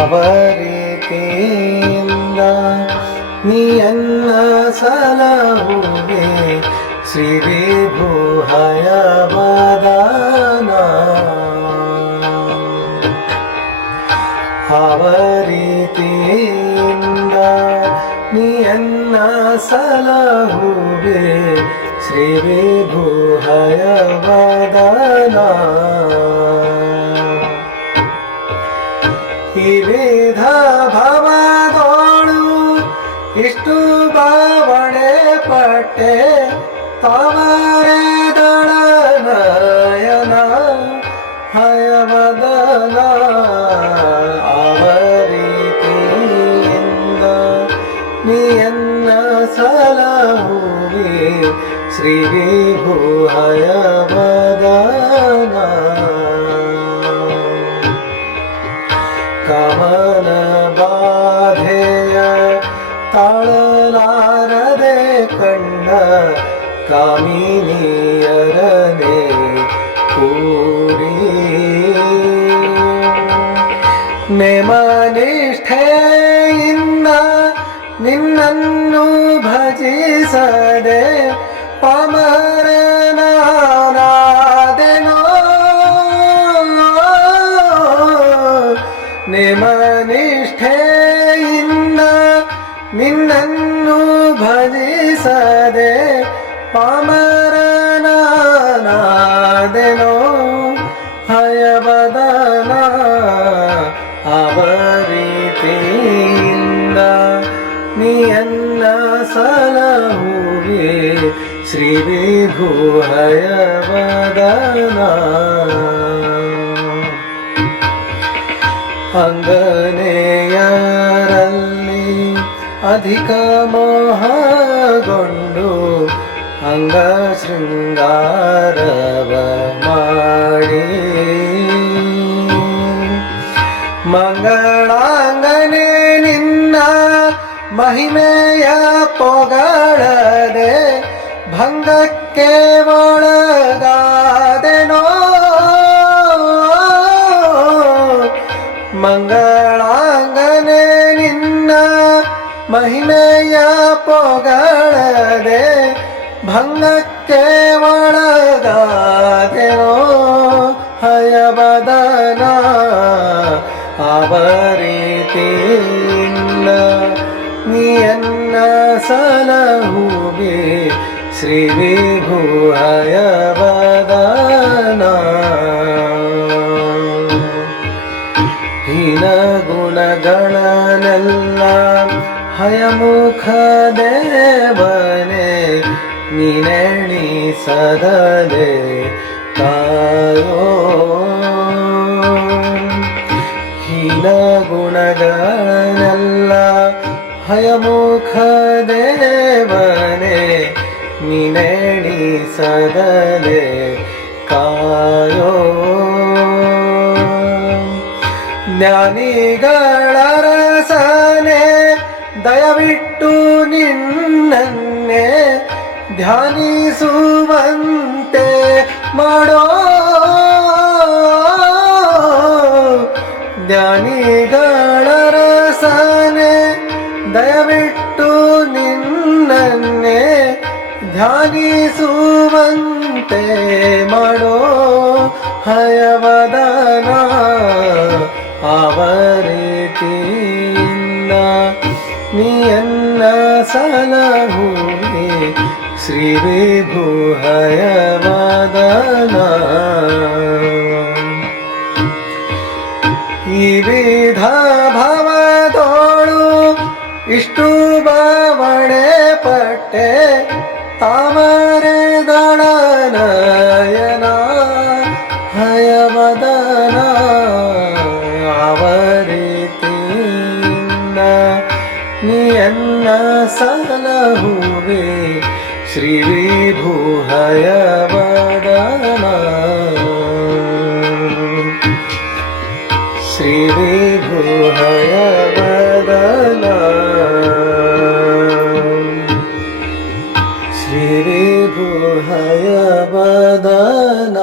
ಅವರೀತಿಯಿಂದ ನೀಯನ್ನ ಸಲಹುವೆ ಶ್ರೀ ವಿಭು ಹಯವದನ. ಅವರೀತಿಯಿಂದ ನೀಯನ್ನ ಸಲಹುವೆ ಶ್ರೀ ವಿಭು ಹಯವದನ. ಈ ವಿಧ ಭವದೋಳು ಇಷ್ಟು ಬಾವಣೆ ಪಟ್ಟೆ ತಾವರೆ ದಳನಯನ ಹಯವದನ. ಅವರೀತಿಯಿಂದ ನೀಯನ್ನ ಸಲಹುವೆ ಶ್ರೀ ವಿಭು ಹಯವದನ. ಕಮನ ಬಾಧೆಯ ತಾಳಲಾರದೆ ಕಂಡ ಕಾಮಿನಿಯರನೆ ಕೂಡಿ ನೇಮನಿಷ್ಠೆಯಿಂದ ನಿನ್ನನ್ನು ಭಜಿಸದೆ ಪಾಮರನಾದೆನೋ. ನೇಮನಿಷ್ಠೆಯಿಂದ ನಿನ್ನನ್ನು ಭಜಿಸದೆ ಪಾಮರನಾದೆನೋ ಹಯವದನ. ಅವರೀತಿಯಿಂದ ನೀಯನ್ನ ಸಲಹುವೆ ಶ್ರೀ ವಿಭು ಹಯವದನ. ಅಂಗನೆಯರಲ್ಲಿ ಅಧಿಕ ಮೋಹಗೊಂಡು ಅಂಗ ಶೃಂಗಾರವ ಮಾಡಿ ಮಂಗಳಾಂಗನೆ ನಿನ್ನ ಮಹಿಮೆಯ ಪೊಗಳದೆ ಭಂಗಕ್ಕೆ ಒಳಗಾದೆನೋ. ಮಂಗಳಾಂಗನೆ ನಿನ್ನ ಮಹಿಮೆಯ ಪೊಗಳದೆ ಭಂಗಕ್ಕೆ ಒಳಗಾದೆನೋ ಹಯವದನ. ಅವರೀತಿಯಿಂದ ನೀಯನ್ನ ಸಲಹುವೆ ಶ್ರೀ ವಿಭು ಹಯವದನ. ಹೀನ ಗುಣಗಳನ್ನೆಲ್ಲ ಹಯಮುಖ ದೇವನೇ ನೀನೆಣಿಸದಲೆ ಕಾಯೋ. ಹೀನ ಗುಣಗಳನ್ನೆಲ್ಲ ಹಯಮುಖ ದೇವನೇ ನೀನೆಣಿಸದಲೆ ಕಾಯೋ. ಜ್ಞಾನಿಗಳ ರಸನೆ ದಯವಿಟ್ಟು ನಿನ್ನನ್ನೇ ಧ್ಯಾನಿಸುವಂತೆ ಮಾಡೋ. ಜ್ಞಾನಿಗಳ ರಸನೆ ದಯವಿಟ್ಟು ನಿನ್ನನ್ನೇ ಧ್ಯಾನಿಸುವಂತೆ ಮಾಡೋ ಹಯವದನ. ಅವರೀತಿಯಿಂದ ನೀಯನ್ನ ಸಲಹುವೆ ಶ್ರೀ ವಿಭು ಹಯವದನ. ಈ ವಿಧ ಭವದೋಳು ಇಷ್ಟು ಬಾವಣೆ ಪಟ್ಟೆ ತಾವರೆ ದಳನಯನ ಹಯವದನ. ಅವರೀತಿಯಿಂದ ನೀಯನ್ನ ಸಲಹುವೆ ಶ್ರೀ ವಿಭು ಹಯವದನ. ಶ್ರೀ ವಿಭು ಹಯವದನ. ಶ್ರೀ ವಿಭು ಹಯವದನ.